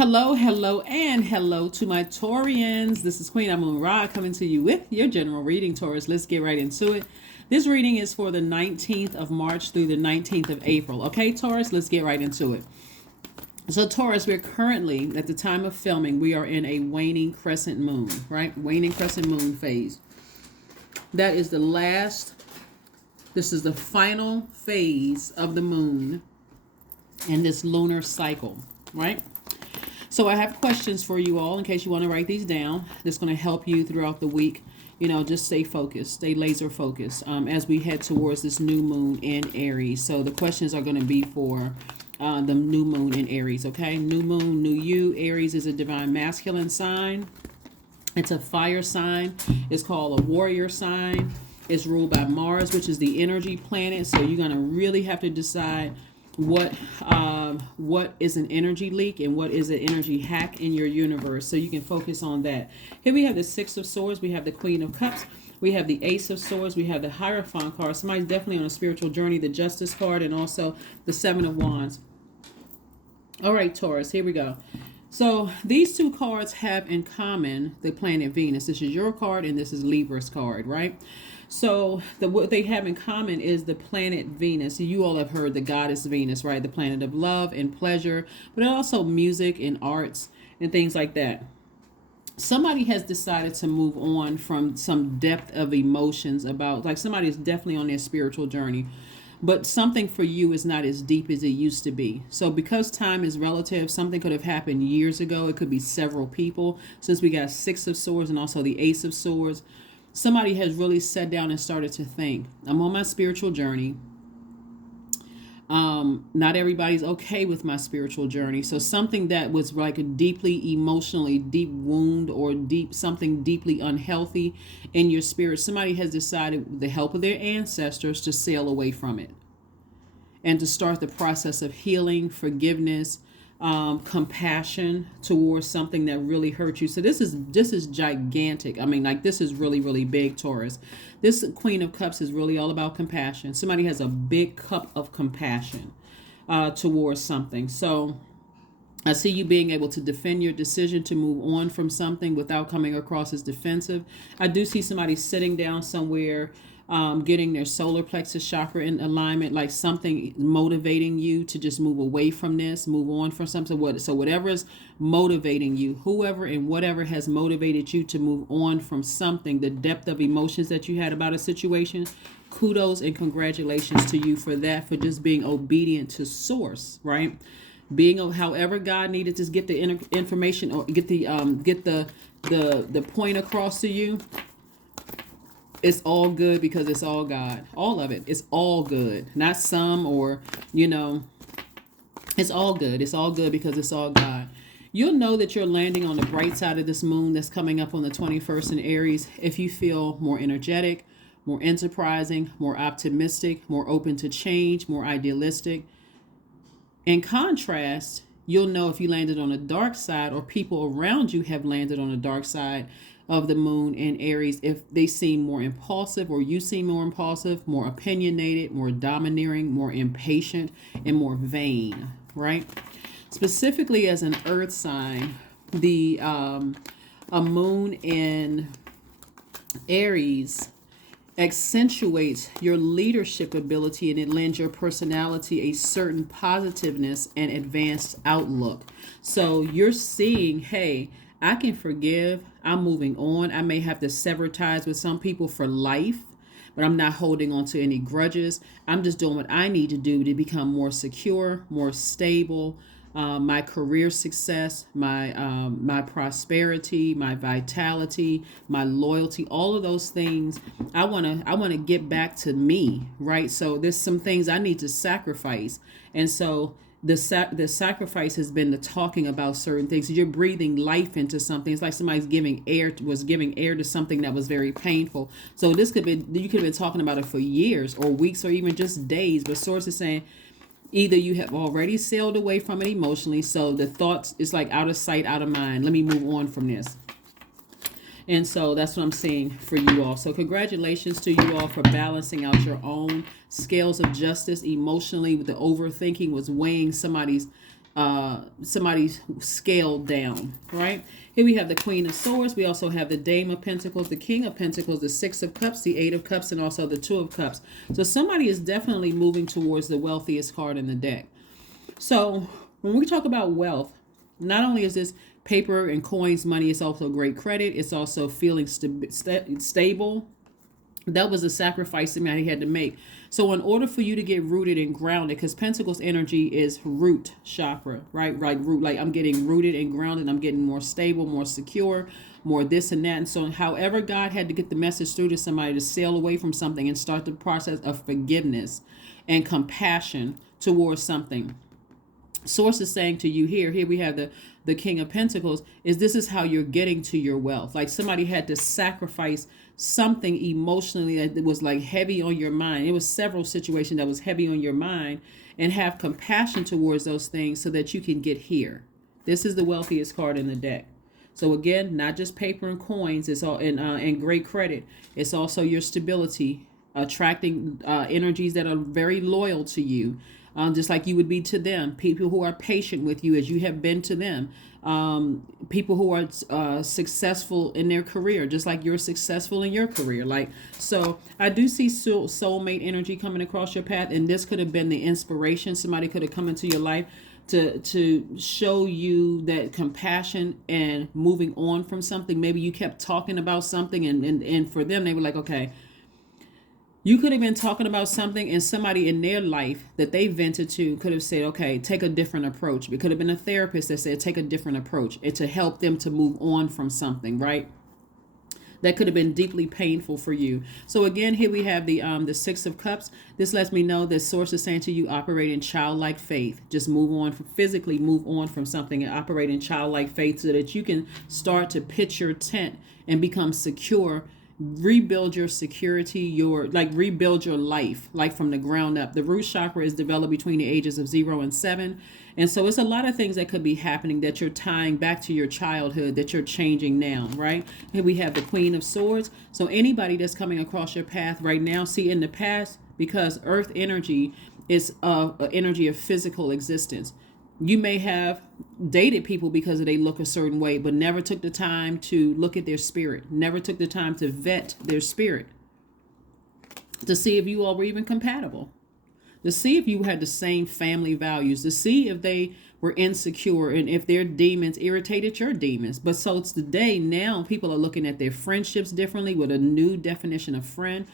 Hello, hello, and hello to my Taurians. This is Queen Moon Ra coming to you with your general reading, Taurus. Let's get right into it. This reading is for the 19th of March through the 19th of April. Okay, Taurus, let's get right into it. So, Taurus, we're currently, at the time of filming, we are in a waning crescent moon, right? Waning crescent moon phase. That is this is the final phase of the moon in this lunar cycle, right? So I have questions for you all in case you want to write these down. That's going to help you throughout the week. Just stay focused, stay laser focused as we head towards this new moon in Aries. So the questions are going to be for the new moon in Aries, okay? New moon, new you. Aries is a divine masculine sign. It's a fire sign. It's called a warrior sign. It's ruled by Mars, which is the energy planet. So you're going to really have to decide what is an energy leak and what is an energy hack in your universe, so you can focus on that. Here we have the Six of Swords, we have the Queen of Cups, we have the Ace of Swords, we have the Hierophant card. Somebody's definitely on a spiritual journey, the Justice card, and also the Seven of Wands. All right, Taurus, here we go. So these two cards have in common the planet Venus. This is your card and this is Libra's card, right? So what they have in common is the planet Venus. You all have heard the goddess Venus, right? The planet of love and pleasure, but also music and arts and things like that. Somebody has decided to move on from some depth of emotions about, like, somebody is definitely on their spiritual journey, but something for you is not as deep as it used to be. So because time is relative, something could have happened years ago. It could be several people. Since we got Six of Swords and also the Ace of Swords, somebody has really sat down and started to think, I'm on my spiritual journey. Not everybody's okay with my spiritual journey. So something that was like a deeply emotionally deep wound or something deeply unhealthy in your spirit, somebody has decided, with the help of their ancestors, to sail away from it and to start the process of healing, forgiveness, compassion towards something that really hurt you. So this is gigantic. I mean, like, this is really, really big, Taurus. This Queen of Cups is really all about compassion. Somebody has a big cup of compassion towards something. So I see you being able to defend your decision to move on from something without coming across as defensive. I do see somebody sitting down somewhere, getting their solar plexus chakra in alignment, like something motivating you to just move away from this, move on from something. So whatever is motivating you, whoever and whatever has motivated you to move on from something, the depth of emotions that you had about a situation, kudos and congratulations to you for that, for just being obedient to source, right? Being however God needed to get the information or get the point across to you. It's all good because it's all God. All of it. It's all good. Not some or, it's all good. It's all good because it's all God. You'll know that you're landing on the bright side of this moon that's coming up on the 21st in Aries if you feel more energetic, more enterprising, more optimistic, more open to change, more idealistic. In contrast, you'll know if you landed on the dark side or people around you have landed on the dark side of the moon in Aries, if they seem more impulsive or you seem more impulsive, more opinionated, more domineering, more impatient, and more vain, right? Specifically as an earth sign, a moon in Aries accentuates your leadership ability, and it lends your personality a certain positiveness and advanced outlook. So you're seeing, hey, I can forgive. I'm moving on. I may have to sever ties with some people for life, but I'm not holding on to any grudges. I'm just doing what I need to do to become more secure, more stable. My career success, my prosperity, my vitality, my loyalty, all of those things. I wanna get back to me, right? So there's some things I need to sacrifice, and so the sacrifice has been the talking about certain things. You're breathing life into something. It's like somebody's giving air to something that was very painful. So you could have been talking about it for years or weeks or even just days. But source is saying either you have already sailed away from it emotionally, so the thoughts is like out of sight, out of mind. Let me move on from this. And so that's what I'm seeing for you all. So congratulations to you all for balancing out your own scales of justice emotionally. With the overthinking was weighing somebody's somebody's scaled down, right? Here we have the Queen of Swords. We also have the Dame of Pentacles, the King of Pentacles, the Six of Cups, the Eight of Cups, and also the Two of Cups. So somebody is definitely moving towards the wealthiest card in the deck. So when we talk about wealth, not only is this paper and coins, money, it's also great credit. It's also feeling stable. That was a sacrifice somebody had to make. So in order for you to get rooted and grounded, because Pentacles energy is root chakra, right? Root, like I'm getting rooted and grounded. I'm getting more stable, more secure, more this and that. And so however God had to get the message through to somebody to sail away from something and start the process of forgiveness and compassion towards something. Source is saying to you here we have the King of Pentacles, this is how you're getting to your wealth. Like somebody had to sacrifice something emotionally that was like heavy on your mind. It was several situations that was heavy on your mind, and have compassion towards those things so that you can get here. This is the wealthiest card in the deck. So again, not just paper and coins, it's all and great credit. It's also your stability, attracting energies that are very loyal to you. Just like you would be to them, people who are patient with you as you have been to them, people who are successful in their career, just like you're successful in your career. Like, so I do see soulmate energy coming across your path, and this could have been the inspiration. Somebody could have come into your life to show you that compassion and moving on from something. Maybe you kept talking about something, and for them, they were like, okay, you could have been talking about something, and somebody in their life that they vented to could have said, okay, take a different approach. It could have been a therapist that said, take a different approach, and to help them to move on from something, right? That could have been deeply painful for you. So again, here we have the Six of Cups. This lets me know that Source is saying to you, operate in childlike faith. Just move on, physically move on from something and operate in childlike faith so that you can start to pitch your tent and become secure. Rebuild your security, rebuild your life, like from the ground up. The root chakra is developed between the ages of 0 and 7. And so it's a lot of things that could be happening that you're tying back to your childhood that you're changing now, right? Here we have the Queen of Swords. So anybody that's coming across your path right now, see in the past, because earth energy is an energy of physical existence. You may have dated people because they look a certain way, but never took the time to look at their spirit, never took the time to vet their spirit, to see if you all were even compatible, to see if you had the same family values, to see if they were insecure and if their demons irritated your demons. But so it's today, now people are looking at their friendships differently with a new definition of friend.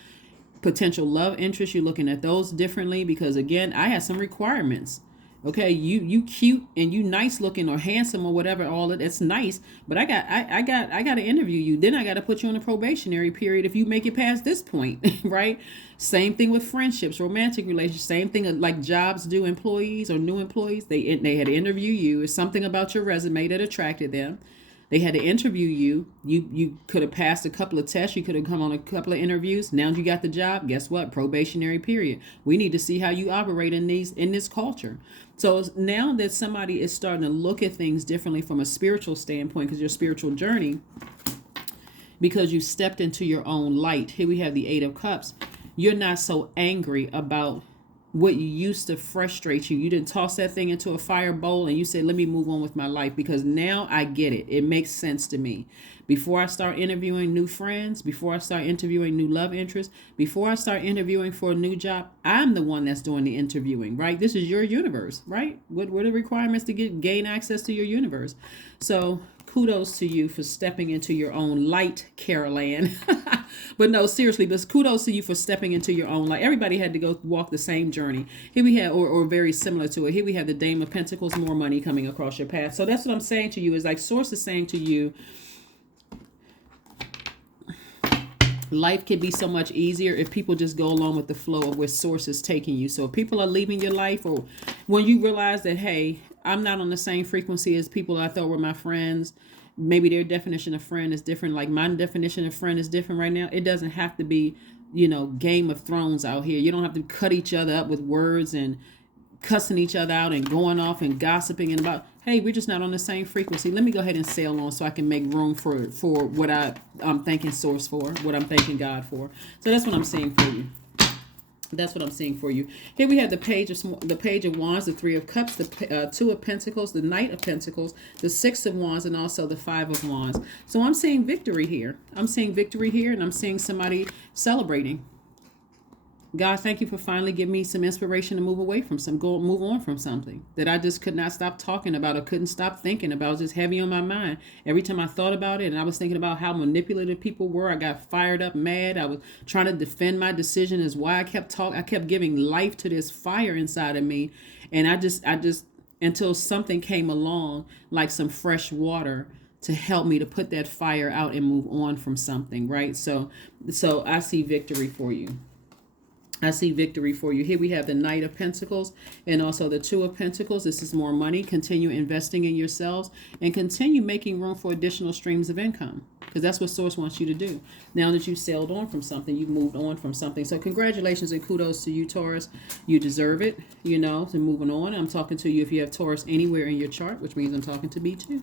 Potential love interest, you're looking at those differently because, again, I had some requirements. Okay, you cute and you nice looking or handsome or whatever, all of that's nice, but I got to interview you. Then I got to put you on a probationary period if you make it past this point, right? Same thing with friendships, romantic relationships, same thing like jobs do employees or new employees. They had to interview you. It's something about your resume that attracted them. They had to interview you. You could have passed a couple of tests. You could have come on a couple of interviews. Now you got the job. Guess what? Probationary period. We need to see how you operate in this culture. So now that somebody is starting to look at things differently from a spiritual standpoint, because your spiritual journey, because you stepped into your own light. Here we have the Eight of Cups. You're not so angry about what used to frustrate you. You didn't toss that thing into a fire bowl and you said, let me move on with my life because now I get it. It makes sense to me. Before I start interviewing new friends, before I start interviewing new love interests, before I start interviewing for a new job, I'm the one that's doing the interviewing, right? This is your universe, right? What are the requirements to gain access to your universe? So kudos to you for stepping into your own light, Carol Ann. But no, seriously, but kudos to you for stepping into your own light. Everybody had to go walk the same journey. Here we have, or very similar to it. Here we have the Dame of Pentacles, more money coming across your path. So that's what I'm saying to you is like Source is saying to you, life can be so much easier if people just go along with the flow of where Source is taking you. So if people are leaving your life, or when you realize that, hey, I'm not on the same frequency as people I thought were my friends, maybe their definition of friend is different, like my definition of friend is different right now. It doesn't have to be, Game of Thrones out here. You don't have to cut each other up with words and cussing each other out and going off and gossiping and about, hey, we're just not on the same frequency. Let me go ahead and sail on so I can make room for what I'm thanking Source for, what I'm thanking God for. So that's what I'm saying for you. That's what I'm seeing for you. Here we have the page of wands, the 3 of cups, the 2 of pentacles, the knight of pentacles, the 6 of wands, and also the 5 of wands. So I'm seeing victory here. I'm seeing victory here, and I'm seeing somebody celebrating. God, thank you for finally giving me some inspiration to move away from move on from something that I just could not stop talking about or couldn't stop thinking about. It was just heavy on my mind. Every time I thought about it and I was thinking about how manipulative people were, I got fired up, mad. I was trying to defend my decision as why I kept giving life to this fire inside of me. And I just, until something came along like some fresh water to help me to put that fire out and move on from something, right? So I see victory for you. I see victory for you. Here we have the Knight of Pentacles and also the 2 of Pentacles. This is more money. Continue investing in yourselves and continue making room for additional streams of income, because that's what Source wants you to do. Now that you've sailed on from something, you've moved on from something. So congratulations and kudos to you, Taurus. You deserve it, you know, to moving on. I'm talking to you if you have Taurus anywhere in your chart, which means I'm talking to me too.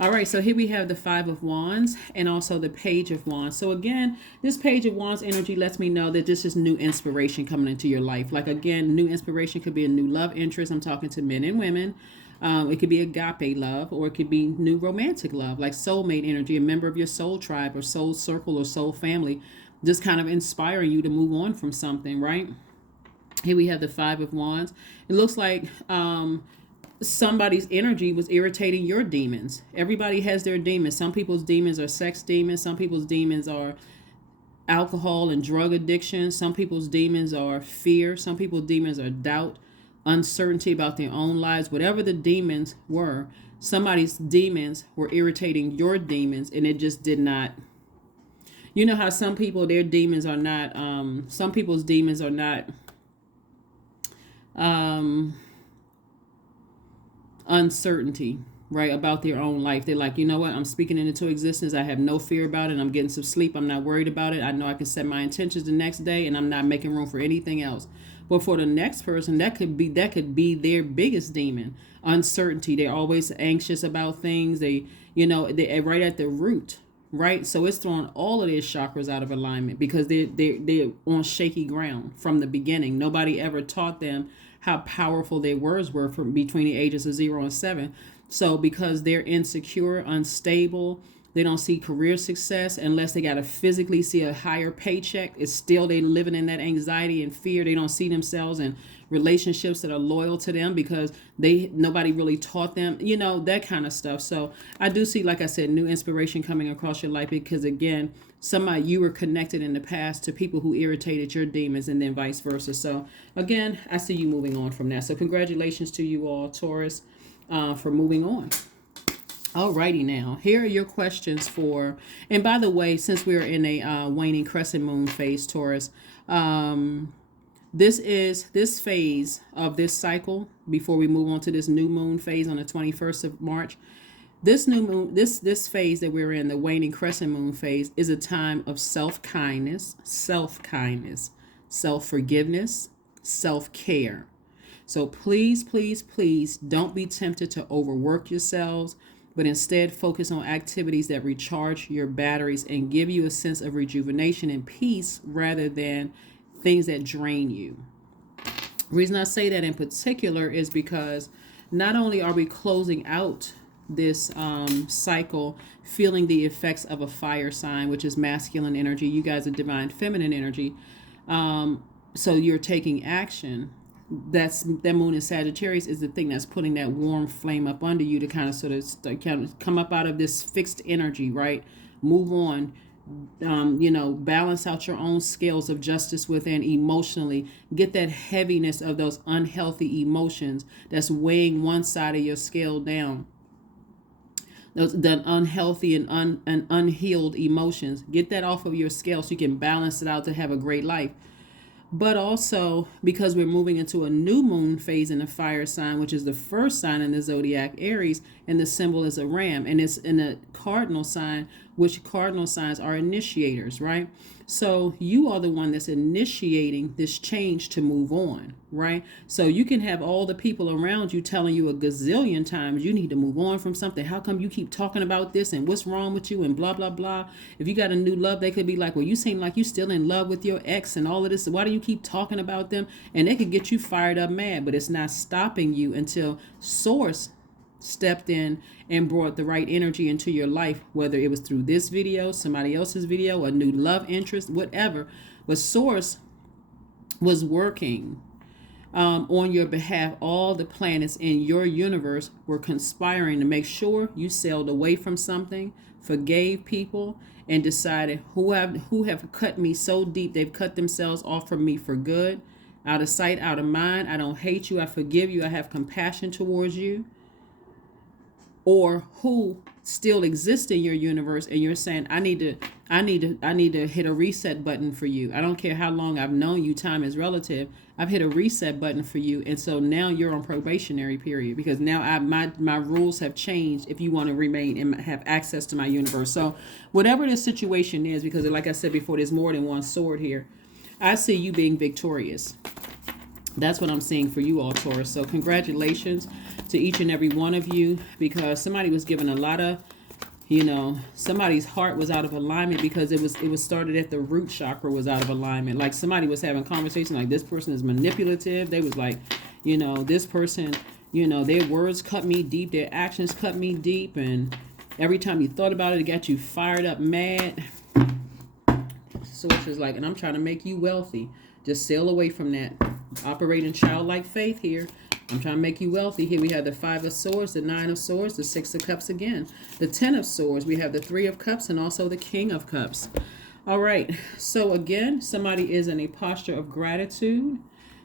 All right, so here we have the 5 of wands and also the page of wands. So again, this page of wands energy lets me know that this is new inspiration coming into your life. Like again, new inspiration could be a new love interest. I'm talking to men and women. It could be agape love, or it could be new romantic love, like soulmate energy, a member of your soul tribe or soul circle or soul family, just kind of inspiring you to move on from something, right? Here we have the 5 of wands. It looks like somebody's energy was irritating your demons. Everybody has their demons. Some people's demons are sex demons. Some people's demons are alcohol and drug addiction. Some people's demons are fear. Some people's demons are doubt, uncertainty about their own lives. Whatever the demons were, somebody's demons were irritating your demons, and it just did not. You know how some people, their demons are not, some people's demons are not uncertainty, right, about their own life. They're like, you know what, I'm speaking it into existence. I have no fear about it. I'm getting some sleep. I'm not worried about it. I know I can set my intentions the next day, and I'm not making room for anything else. But for the next person, that could be their biggest demon, uncertainty. They're always anxious about things. They're right at the root, right? So it's throwing all of their chakras out of alignment, because they're on shaky ground from the beginning. Nobody ever taught them how powerful their words were from between the ages of 0 and 7. So because they're insecure, unstable, they don't see career success unless they got to physically see a higher paycheck. It's still they living in that anxiety and fear. They don't see themselves in relationships that are loyal to them because nobody really taught them, that kind of stuff. So I do see, like I said, new inspiration coming across your life, because again, somebody, you were connected in the past to people who irritated your demons, and then vice versa. So again, I see you moving on from that. So congratulations to you all, Taurus, for moving on. Alrighty, now here are your questions for, and by the way, since we're in a waning crescent moon phase, Taurus, this phase of this cycle, before we move on to this new moon phase on the 21st of March, this new moon, this phase that we're in, the waning crescent moon phase, is a time of self-kindness, self-forgiveness, self-care. So please, please, please don't be tempted to overwork yourselves, but instead focus on activities that recharge your batteries and give you a sense of rejuvenation and peace, rather than things that drain you. The reason I say that in particular is because not only are we closing out this cycle feeling the effects of a fire sign, which is masculine energy, you guys are divine feminine energy, so you're taking action. That moon in Sagittarius is the thing that's putting that warm flame up under you to kind of come up out of this fixed energy, right? Move on. Balance out your own scales of justice within emotionally. Get that heaviness of those unhealthy emotions that's weighing one side of your scale down. The unhealthy and unhealed emotions. Get that off of your scale so you can balance it out to have a great life. But also, because we're moving into a new moon phase in the fire sign, which is the first sign in the Zodiac, Aries, and the symbol is a ram, and it's in a cardinal sign, which cardinal signs are initiators, right? So you are the one that's initiating this change to move on. right? So you can have all the people around you telling you a gazillion times you need to move on from something. How come you keep talking about this and what's wrong with you and blah blah blah. If you got a new love, they could be like, well, you seem like you still in love with your ex and all of this, why do you keep talking about them? And they could get you fired up mad, but it's not stopping you until source stepped in and brought the right energy into your life, whether it was through this video, somebody else's video, a new love interest, whatever. But source was working on your behalf. All the planets in your universe were conspiring to make sure you sailed away from something, forgave people, and decided who have cut me so deep they've cut themselves off from me for good, out of sight, out of mind. I don't hate you, I forgive you, I have compassion towards you. Or who still exist in your universe and you're saying, I need to hit a reset button for you. I don't care how long I've known you, time is relative. I've hit a reset button for you, and so now you're on probationary period, because now my rules have changed if you want to remain and have access to my universe. So whatever the situation is, because like I said before, there's more than one sword here. I see you being victorious. That's what I'm seeing for you all, Taurus. So congratulations to each and every one of you, because somebody was given a lot of, somebody's heart was out of alignment because it was started at the root chakra was out of alignment. Like somebody was having conversation like, this person is manipulative. They was like, this person, their words cut me deep, their actions cut me deep, and every time you thought about it, it got you fired up mad. Source is like, and I'm trying to make you wealthy. Just sail away from that. Operate in childlike faith here. I'm trying to make you wealthy. Here we have the 5 of Swords, the 9 of Swords, the 6 of Cups again, the 10 of Swords. We have the 3 of Cups and also the King of Cups. All right. So again, somebody is in a posture of gratitude.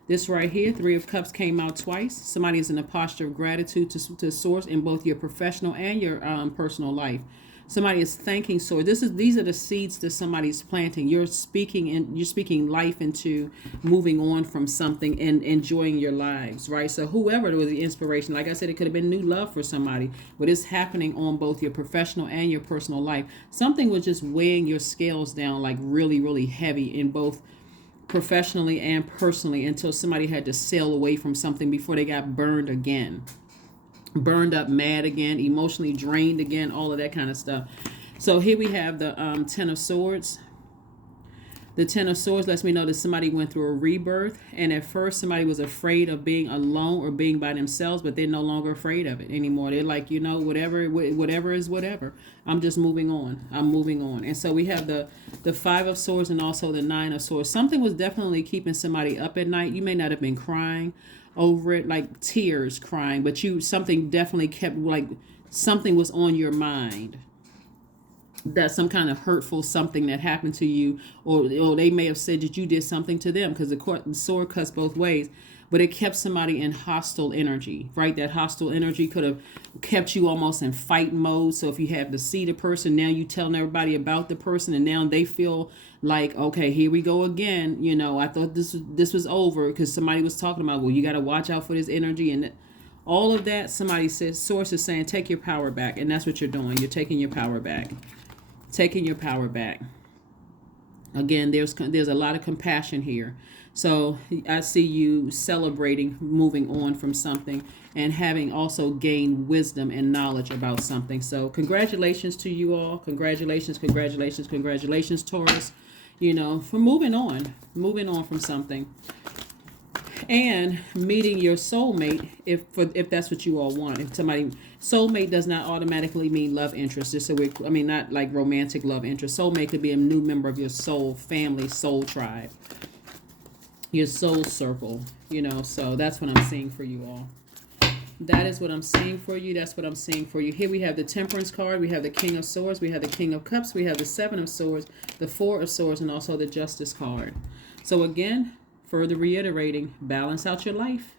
This right here, 3 of Cups came out twice. Somebody is in a posture of gratitude to Source in both your professional and your personal life. Somebody is thanking Source. These are the seeds that somebody's planting. You're speaking life into moving on from something and enjoying your lives, right? So whoever was the inspiration, like I said, it could have been new love for somebody, but it's happening on both your professional and your personal life. Something was just weighing your scales down like really, really heavy in both professionally and personally, until somebody had to sail away from something before they got burned again. Burned up mad again, emotionally drained again, all of that kind of stuff. So here we have the 10 of Swords. The 10 of Swords lets me know that somebody went through a rebirth, and at first somebody was afraid of being alone or being by themselves, but they're no longer afraid of it anymore. They're like, whatever is whatever. I'm just moving on. I'm moving on. And so we have the 5 of Swords and also the 9 of Swords. Something was definitely keeping somebody up at night. You may not have been crying over it, like tears crying, but something definitely kept, like something was on your mind, that some kind of hurtful something that happened to you, or they may have said that you did something to them, because the sword cuts both ways, but it kept somebody in hostile energy, right? That hostile energy could have kept you almost in fight mode. So if you have to see the person, now you telling everybody about the person, and now they feel like, okay, here we go again. I thought this was over, because somebody was talking about, well, you got to watch out for this energy, and all of that. Somebody says, Source is saying, take your power back, and that's what you're doing. You're taking your power back. Taking your power back. Again, there's a lot of compassion here. So I see you celebrating moving on from something and having also gained wisdom and knowledge about something. So congratulations to you all. Congratulations, congratulations, congratulations, Taurus, for moving on from something. And meeting your soulmate, if that's what you all want. If somebody, soulmate does not automatically mean love interest. Not like romantic love interest. Soulmate could be a new member of your soul family, soul tribe, your soul circle. So that's what I'm seeing for you all. That is what I'm seeing for you. That's what I'm seeing for you. Here we have the Temperance card. We have the King of Swords. We have the King of Cups. We have the 7 of Swords, the 4 of Swords, and also the Justice card. So again, further reiterating, balance out your life.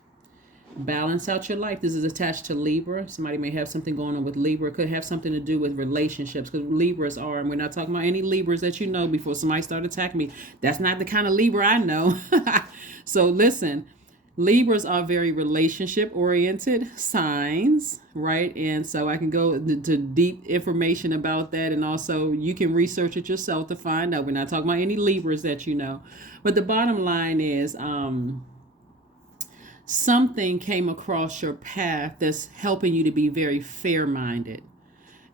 Balance out your life. This is attached to Libra. Somebody may have something going on with Libra. It could have something to do with relationships, because Libras are, and we're not talking about any Libras that before somebody started attacking me. That's not the kind of Libra I know. So listen, Libras are very relationship-oriented signs, right? And so I can go to deep information about that, and also you can research it yourself to find out. We're not talking about any Libras that But the bottom line is, something came across your path that's helping you to be very fair-minded.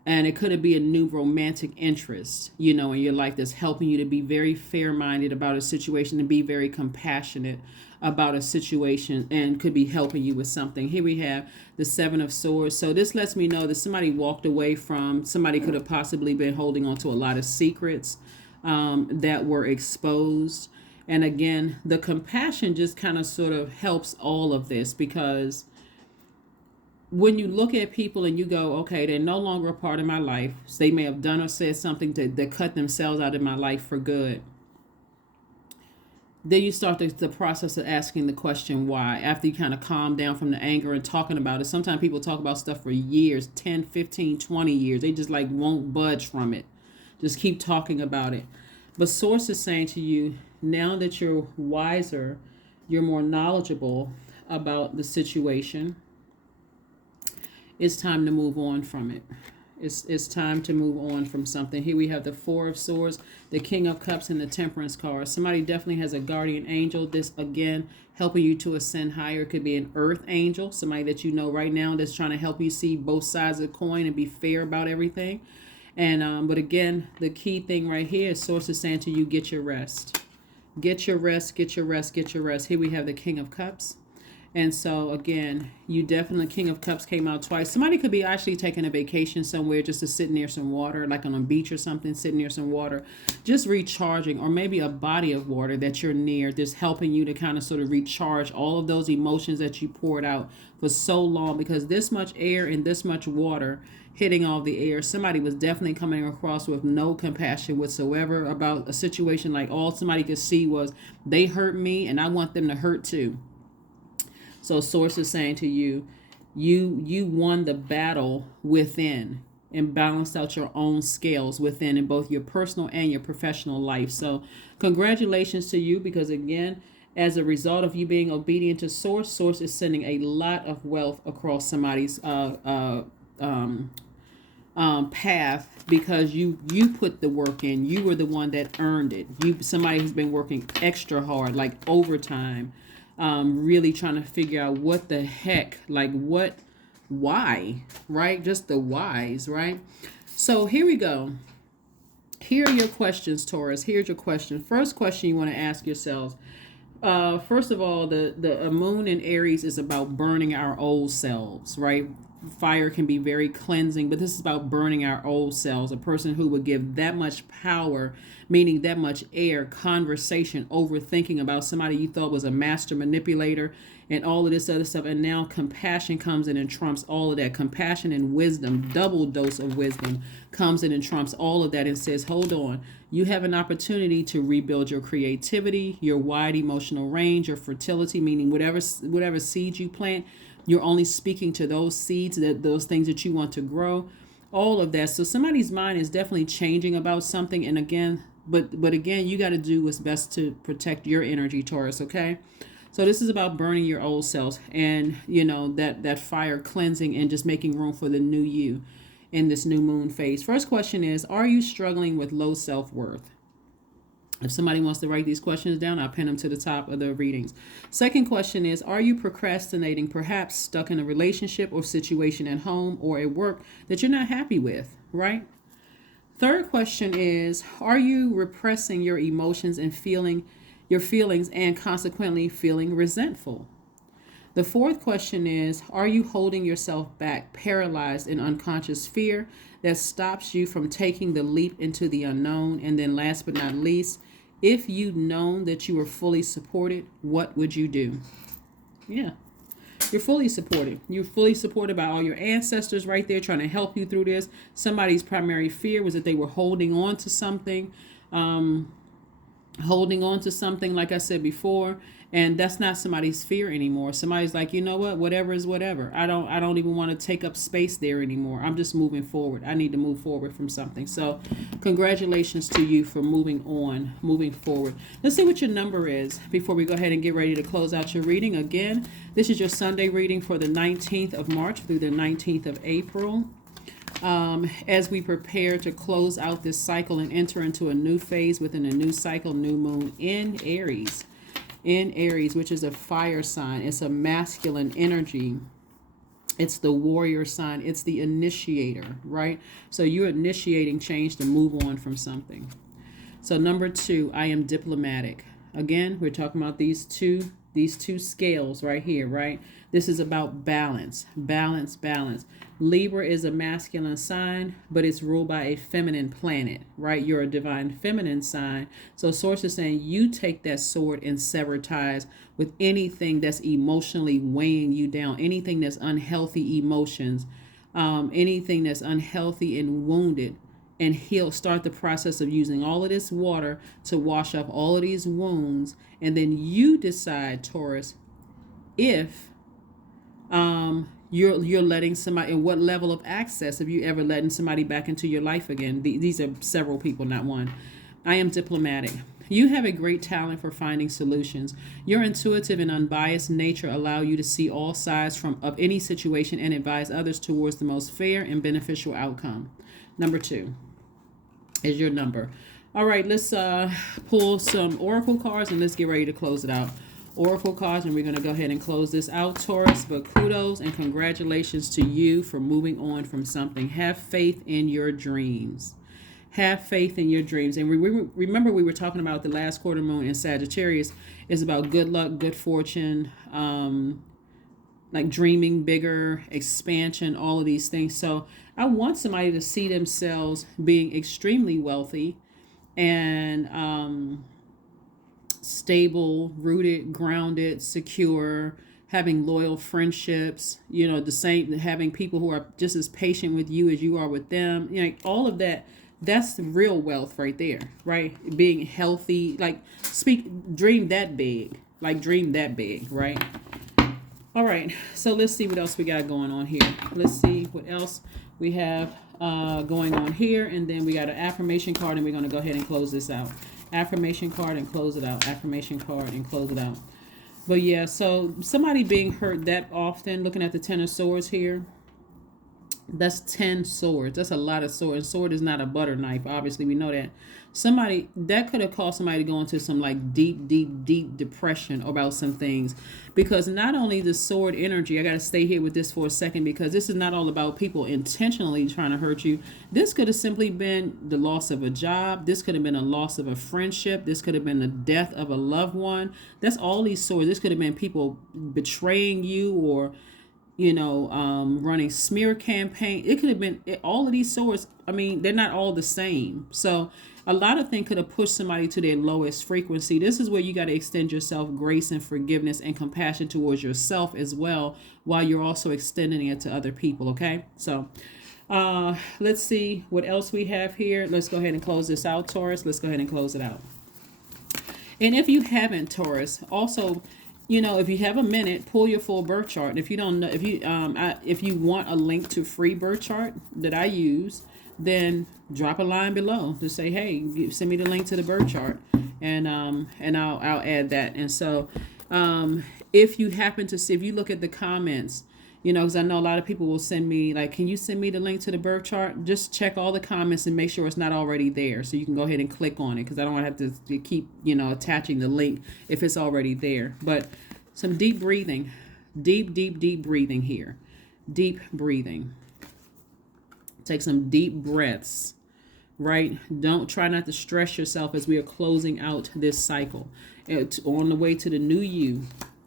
And it could be a new romantic interest, in your life that's helping you to be very fair-minded about a situation and be very compassionate about a situation, and could be helping you with something. Here we have the Seven of Swords. So this lets me know that somebody walked away from, somebody could have possibly been holding on to a lot of secrets that were exposed. And again, the compassion just kind of sort of helps all of this, because when you look at people and you go, okay, they're no longer a part of my life. So they may have done or said something that cut themselves out of my life for good. Then you start the process of asking the question why, after you kind of calm down from the anger and talking about it. Sometimes people talk about stuff for years, 10, 15, 20 years. They just like won't budge from it. Just keep talking about it. But Source is saying to you, now that you're wiser, you're more knowledgeable about the situation, it's time to move on from it. It's time to move on from something. Here we have the Four of Swords, the King of Cups, and the Temperance card. Somebody definitely has a guardian angel. This, again, helping you to ascend higher. It could be an earth angel, somebody that you know right now that's trying to help you see both sides of the coin and be fair about everything. And but again, the key thing right here is Source is saying to you, get your rest. Get your rest, get your rest, get your rest. Here we have the King of Cups. And so, again, you definitely, King of Cups came out twice. Somebody could be actually taking a vacation somewhere just to sit near some water, like on a beach or something, sitting near some water, just recharging, or maybe a body of water that you're near, just helping you to kind of sort of recharge all of those emotions that you poured out for so long, because this much air and this much water hitting all the air, somebody was definitely coming across with no compassion whatsoever about a situation. Like all somebody could see was, they hurt me and I want them to hurt too. So Source is saying to you, you won the battle within and balanced out your own scales within in both your personal and your professional life. So congratulations to you, because again, as a result of you being obedient to Source, Source is sending a lot of wealth across somebody's path, because you put the work in. You were the one that earned it. Somebody who's been working extra hard, like overtime. Really trying to figure out what the heck, like why, right? Just the whys, right? So here we go. Here are your questions, Taurus. Here's your question. First question you want to ask yourselves. First of all, the moon in Aries is about burning our old selves, right? Fire can be very cleansing, but this is about burning our old selves. A person who would give that much power, meaning that much air, conversation, overthinking about somebody you thought was a master manipulator and all of this other stuff. And now compassion comes in and trumps all of that. Compassion and wisdom, double dose of wisdom, comes in and trumps all of that and says, hold on, you have an opportunity to rebuild your creativity, your wide emotional range, your fertility, meaning whatever seeds you plant, you're only speaking to those seeds, those things that you want to grow, all of that. So somebody's mind is definitely changing about something. And again, but again, you got to do what's best to protect your energy, Taurus. Okay. So this is about burning your old selves and, that fire cleansing and just making room for the new you in this new moon phase. First question is, are you struggling with low self-worth? If somebody wants to write these questions down, I'll pin them to the top of the readings. Second question is, are you procrastinating, perhaps stuck in a relationship or situation at home or at work that you're not happy with, right? Third question is, are you repressing your emotions and your feelings and consequently feeling resentful? The fourth question is, are you holding yourself back, paralyzed in unconscious fear that stops you from taking the leap into the unknown? And then last but not least, if you'd known that you were fully supported, what would you do? Yeah, you're fully supported. You're fully supported by all your ancestors right there trying to help you through this. Somebody's primary fear was that they were holding on to something, like I said before, and that's not somebody's fear anymore. Somebody's like, you know what, whatever is whatever. I don't even want to take up space there anymore. I'm just moving forward. I need to move forward from something. So congratulations to you for moving forward. Let's see what your number is before we go ahead and get ready to close out your reading. Again, this is your Sunday reading for the 19th of March through the 19th of April. As we prepare to close out this cycle and enter into a new phase within a new cycle, new moon in Aries. in Aries, which is a fire sign. It's a masculine energy. It's the warrior sign. It's the initiator, right? So you're initiating change to move on from something. So number 2, I am diplomatic. Again, we're talking about these two scales right here, right? This is about balance, balance, balance. Libra is a masculine sign, but it's ruled by a feminine planet, right? You're a divine feminine sign. So Source is saying you take that sword and sever ties with anything that's emotionally weighing you down, anything that's unhealthy emotions, anything that's unhealthy and wounded. And he'll start the process of using all of this water to wash up all of these wounds. And then you decide, Taurus, if you're letting somebody, and what level of access have you ever letting somebody back into your life again? These are several people, not one. I am diplomatic. You have a great talent for finding solutions. Your intuitive and unbiased nature allow you to see all sides of any situation and advise others towards the most fair and beneficial outcome. Number 2 is your number. All right, let's pull some oracle cards and let's get ready to close it out. Oracle cards, and we're going to go ahead and close this out, Taurus. But kudos and congratulations to you for moving on from something. Have faith in your dreams. Have faith in your dreams. And remember, we were talking about the last quarter moon in Sagittarius is about good luck, good fortune, like dreaming bigger, expansion, all of these things. So I want somebody to see themselves being extremely wealthy and stable, rooted, grounded, secure, having loyal friendships, the same, having people who are just as patient with you as you are with them, all of that. That's the real wealth right there, right? Being healthy, dream that big, right? All right, so let's see what else we got going on here. Let's see what else we have going on here, and then we got an affirmation card, and we're going to go ahead and close this out. Affirmation card and close it out. Affirmation card and close it out. But yeah, so somebody being hurt that often, looking at the 10 of swords here, that's 10 swords. That's a lot of swords. Sword is not a butter knife. Obviously, we know that. Somebody that could have caused somebody to go into some deep depression about some things, because not only the sword energy, I got to stay here with this for a second, because this is not all about people intentionally trying to hurt you. This could have simply been the loss of a job. This could have been a loss of a friendship. This could have been the death of a loved one. That's all these swords. This could have been people betraying you, or running smear campaign. It could have been all of these swords. I mean, they're not all the same. So a lot of things could have pushed somebody to their lowest frequency. This is where you got to extend yourself grace and forgiveness and compassion towards yourself as well, while you're also extending it to other people. Okay. So let's see what else we have here. Let's go ahead and close this out, Taurus. Let's go ahead and close it out. And if you haven't, Taurus, also, if you have a minute, pull your full birth chart. And if you don't know, if you want a link to free birth chart that I use, then drop a line below to say, hey, send me the link to the birth chart, and I'll add that. And so, if you happen to see, if you look at the comments, because I know a lot of people will send me can you send me the link to the birth chart? Just check all the comments and make sure it's not already there, so you can go ahead and click on it, because I don't want to have to keep attaching the link if it's already there. But some deep breathing, deep breathing here, deep breathing. Take some deep breaths, right? Don't try not to stress yourself as we are closing out this cycle. It's on the way to the new you.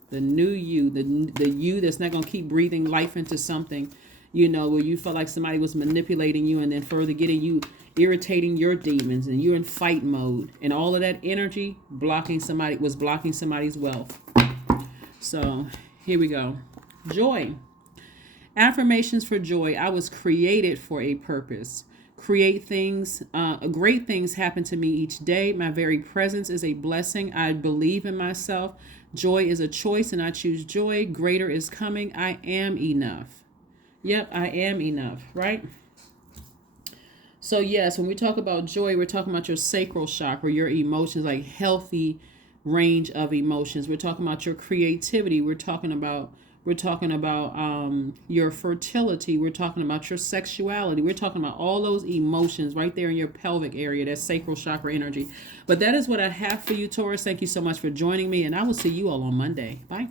The new you, the you that's not going to keep breathing life into something, where you felt like somebody was manipulating you and then further getting you, irritating your demons, and you're in fight mode. And all of that energy blocking somebody's wealth. So here we go. Joy. Affirmations for joy. I was created for a purpose. Great things happen to me each day. My very presence is a blessing. I believe in myself. Joy is a choice, and I choose joy. Greater is coming. I am enough. Yep, I am enough, right? So yes, when we talk about joy, we're talking about your sacral chakra, your emotions, healthy range of emotions. We're talking about your creativity. We're talking about We're talking about your fertility. We're talking about your sexuality. We're talking about all those emotions right there in your pelvic area, that sacral chakra energy. But that is what I have for you, Taurus. Thank you so much for joining me, and I will see you all on Monday. Bye.